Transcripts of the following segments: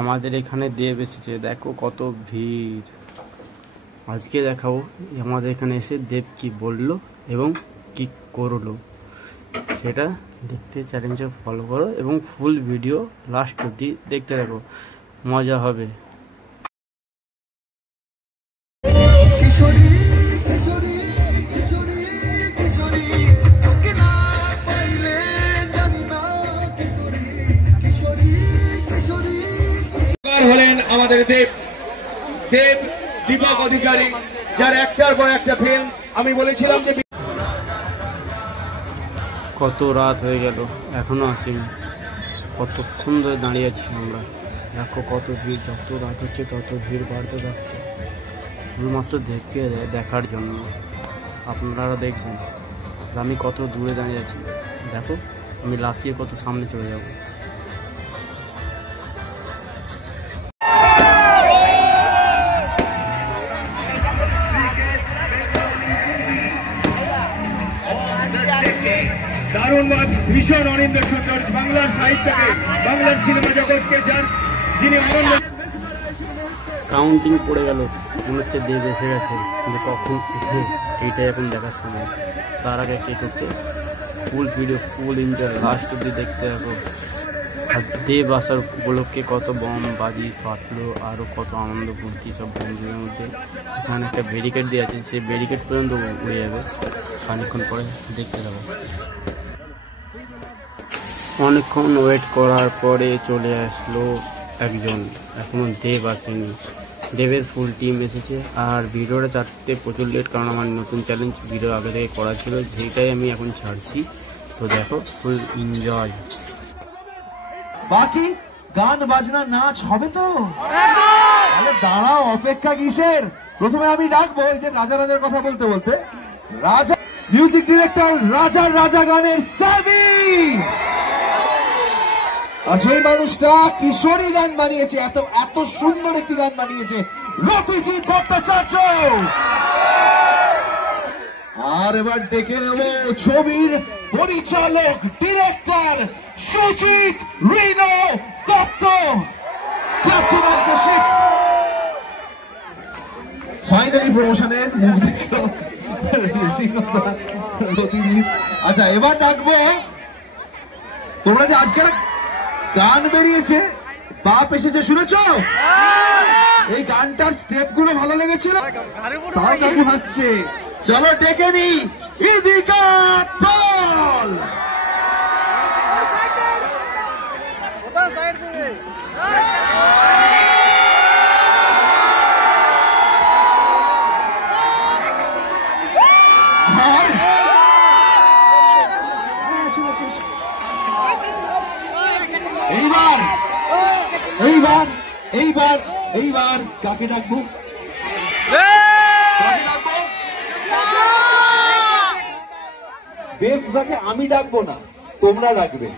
আমাদের এখানে দেব এসেছে, দেখো কত ভিড়। আজকে দেখাবো আমাদের এখানে এসে দেব কি বললো এবং কি করলো, সেটা দেখতে চ্যালেঞ্জে ফলো করো এবং ফুল ভিডিও লাস্ট অবধি দেখতে থাকো, মজা হবে। হলেন আমাদের দেব দীপক অধিকারী, যার একটার পর একটা ফিল্ম। আমি বলেছিলাম যে কত রাত হয়ে গেল এখনো আসেনি, কতক্ষণ ধরে দাঁড়িয়ে আছি আমরা। দেখো কত ভিড়, যত রাত হচ্ছে তত ভিড় বাড়তে থাকছে, শুধুমাত্র দেবকে দেখার জন্য। আপনারা দেখবেন আমি কত দূরে দাঁড়িয়ে আছি, দেখো আমি লাফিয়ে কত সামনে চলে যাব। দারুণ ভীষণ অনিন্দ সুন্দর বাংলার সাহিত্যকে, বাংলার সিনেমা জগৎকে যার যিনি অনন্য। কাউন্টিং পড়ে গেল, মনে হচ্ছে দেব এসে গেছে, কিন্তু কখন উঠে এইটাই এখন দেখার সময়। তার আগে কে করছে full video, full enjoy last অব্দি দেখতে থাকো। আর দেব আসার উপলক্ষে কত বম বাজি ফাটলো, আরও কত আনন্দ ফুর্তি সব বন্ধুদের মধ্যে। এখানে একটা ব্যারিকেড দিয়ে আছে, সেই ব্যারিকেড পর্যন্ত উড়ে যাবে খানিক্ষণ পরে, দেখতে যাবো। অনেকক্ষণ ওয়েট করার পরে চলে আসলো একজন, এখনও দেব আসেনি। দেবের ফুল টিম এসেছে। আর ভিডিওটা ছাড়তে প্রচুর লেট, কারণ আমার নতুন চ্যালেঞ্জ ভিডিও আগে থেকে করা ছিল, যেটাই আমি এখন ছাড়ছি। তো দেখো ফুল এনজয়। বাকি গান বাজনা নাচ হবে তো? তাহলে দাঁড়াও, অপেক্ষা কিসের? প্রথমে আমি ডাকবো, এই যে রাজা রাজার কথা বলতে বলতে, রাজা মিউজিক ডিরেক্টর রাজা গানের সাবি। আর সেই মানুষটা কিশোরী গান বানিয়েছে, এত সুন্দর একটি গান বানিয়েছে, রতিজিৎ ভট্টাচার্য। আর এবার ডেকে নেব ছবির পরিচালক director Sujit rhino Dutta, captain of the ship. Finally প্রমোশনের মুখ দেখলো রতিজিৎ। আচ্ছা, এবার ডাকবো, তোমরা যে আজকে গান বেরিয়েছে, বাপ এসেছে, শুনেছো? এই গানটার স্টেপ গুলো ভালো লেগেছিল, তাই গান হাসছে। চলো ডেকে নি ইদিকা পল। এইবার কাকে ডাকবো? দেবদাকে আমি ডাকবো না, তোমরা ডাকবে।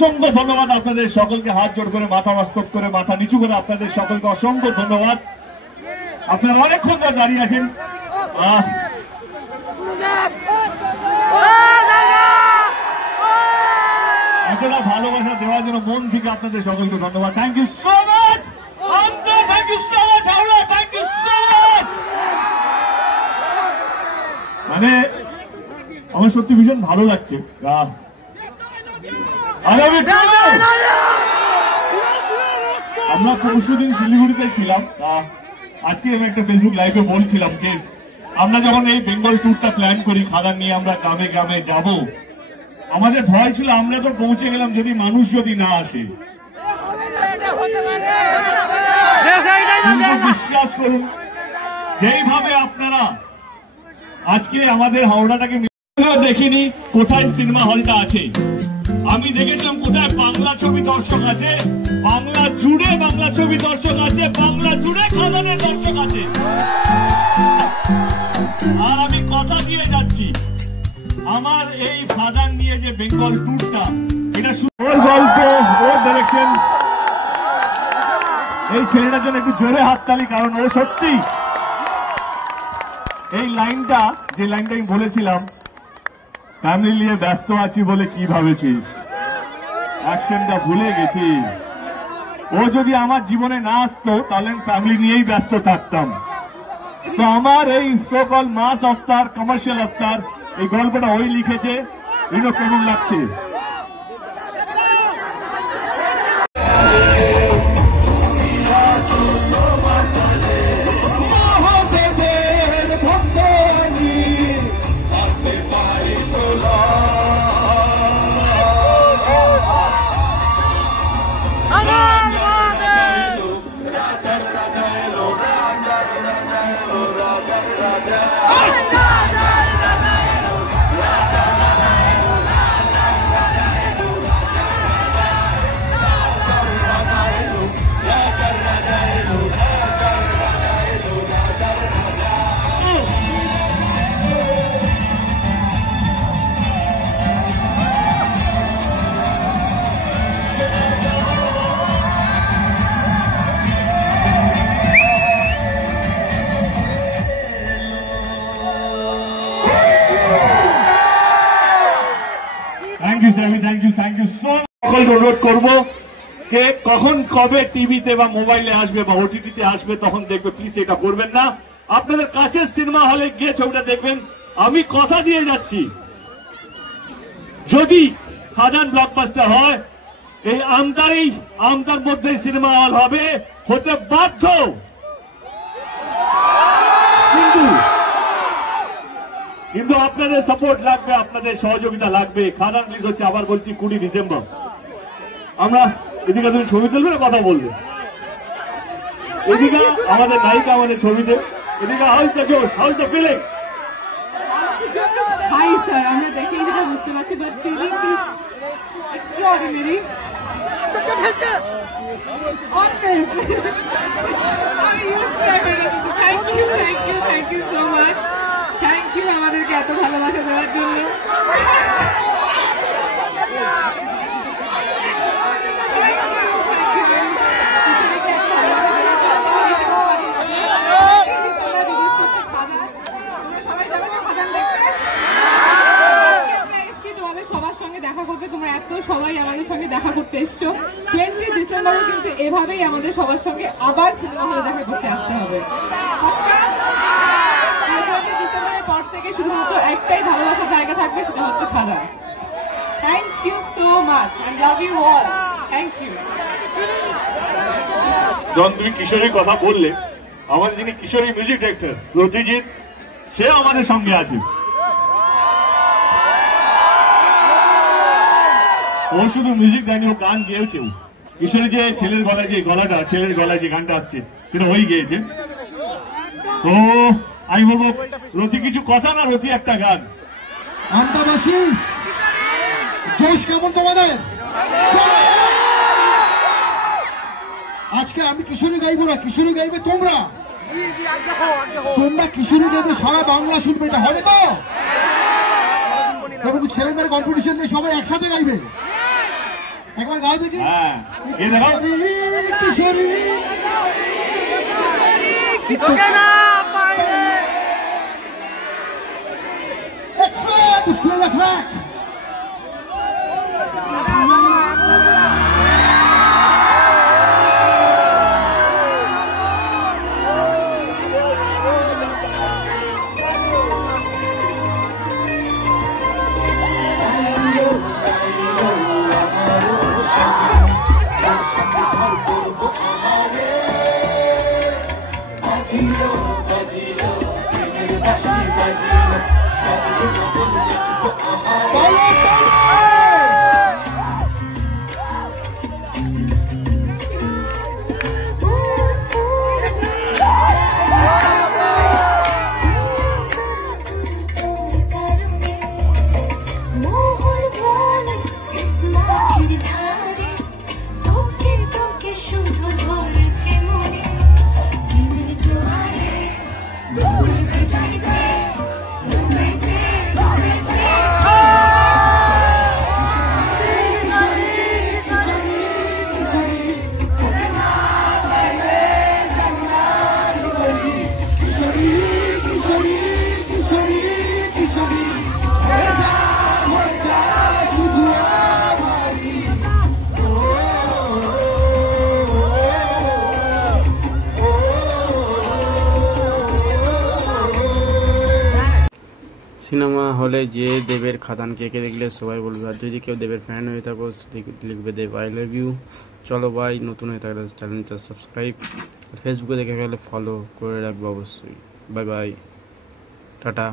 অসংখ্য ধন্যবাদ আপনাদের সকলকে, হাত জোড় করে মাথা মস্তক করে মাথা নিচু করে আপনাদের সকলকে অসংখ্য ধন্যবাদ। আপনারা অনেকক্ষণ ধরে দাঁড়িয়ে আছেন। এতটা ভালোবাসা দেওয়ার জন্য মন থেকে আপনাদের সকলকে ধন্যবাদ। Thank you so much. Thank you so much Howrah, thank you so much. মানে আমার সত্যি ভীষণ ভালো লাগছে। আমরা পরশুদিন শিলিগুড়িতে ছিলাম। আজকে আমি একটা ফেসবুক লাইভে বলছিলাম যে আমরা যখন এই বেঙ্গল ট্যুরটা প্ল্যান করি, খাদান নিয়ে আমরা গ্রামে গ্রামে যাব, আমাদের ভয় ছিল আমরা তো পৌঁছে গেলাম, যদি মানুষ যদি না আসে। কিন্তু বিশ্বাস করুন, যেইভাবে আপনারা আজকে আমাদের হাওড়াটাকে দেখিনি, কোথায় সিনেমা হলটা আছে আমি দেখেছিলাম, কোথায় বাংলা ছবি দর্শক আছে, বাংলা জুড়ে বাংলা ছবি দর্শক আছে, বাংলা জুড়ে খাদানের দর্শক আছে। আর আমি কথা দিয়ে যাচ্ছি, আমার এই খাদান নিয়ে যে বেঙ্গল ট্যুরটা, এটা ওর গল্প, ওর ডাইরেকশন। এই ছেলেটার জন্য একটু জোরে হাততালি, কারণ ও সত্যি এই লাইনটা, যে লাইনটা আমি বলেছিলাম, ফ্যামিলি নিয়ে ব্যস্ত আছি বলে কি ভাবেছিস, অ্যাকশনটা ভুলে গেছি। ও যদি আমার জীবনে না আসতো তাহলে ফ্যামিলি নিয়েই ব্যস্ত থাকতাম। তো আমার এই সকল মাস অবতার, কমার্শিয়াল অবতার, এই গল্পটা ওই লিখেছে। কেমন লাগছে? অনুরোধ করবো কে কখন কবে টিভিতে বা মোবাইলে আসবে বা ওটিটিতে আসবে তখন দেখবে, প্লিজ এটা করবেন না। আপনাদের কাছের সিনেমা হলে গিয়ে ছবিটা দেখবেন। আমি কথা দিয়ে যাচ্ছি, যদি খাদান ব্লকবাস্টার হয়, এই আমতার মধ্যে সিনেমা হল হবে, হতে বাধ্য। কিন্তু আপনাদের সাপোর্ট লাগবে, আপনাদের সহযোগিতা লাগবে। খাদান রিলিজ হচ্ছে, আবার বলছি, 20 ডিসেম্বর। আমরা এদিকে তুমি ছবি তুলবে না কথা বলবে, এদিকে আমাদের নায়িকা আমাদের ছবিতে, এদিকে how's the josh, how's the feeling. Hi sir, আমরা দেখেই যেটা বুঝতে পারছি, but feeling is extraordinary. Thank you so much, thank you আমাদেরকে এত ভালোবাসা দেওয়ার জন্য। সবার সঙ্গে দেখা করতে, তোমরা এত সবাই আমাদের সঙ্গে দেখা করতে এসছো। 20 ডিসেম্বরও কিন্তু এভাবেই আমাদের সবার সঙ্গে আবার সিনেমা হলে দেখা করতে আসতে হবে। 20 ডিসেম্বরের পর থেকে শুধুমাত্র একটাই ভালোবাসার জায়গা থাকবে, সেটা হচ্ছে খাদান। Thank you so much, I love you all. Thank you. যখন তুমি কিশোরীর কথা বললে, আমাদের যিনি কিশোরী মিউজিক ডিরেক্টর রতিজিৎ, সে আমাদের সঙ্গে আছে। ও শুধু মিউজিক দেয়নি, ও গান গেয়েছেও। কিশোরী যে ছেলের গলায় যে গলাটা, ছেলের গলায় যে গানটা আসছে, সেটা ওই গেয়েছে। তো আমি বলবো, রতি কিছু কথা না, রতি একটা গান। আমতাবাসী, জোশ কেমন তোমাদের? আজকে আমি কিশোরী গাইবো না, কিশোরী গাইবে তোমরা। তোমরা কিশোরী গাইবে, সারা বাংলা শুনবে, এটা হবে তো? এবং ছেলে মেয়ের কম্পিটিশন নেই, সবাই একসাথে গাইবে। একবার গাও দেখি। হ্যাঁ এ দেখো কিশোরী Excellent! Play the track! Cinema হলে যে দেবের খাদান কে দেখলে সবাই বলবে, আর যদি কেউ দেবের ফ্যান হয়ে থাকো লিখবে দেব আই লাভ ইউ। চলো ভাই, নতুন হয়ে থাকলে চ্যানেলটা সাবস্ক্রাইব, ফেসবুকে দেখে গেলে ফলো করে রাখবো অবশ্যই। Bye bye, tata.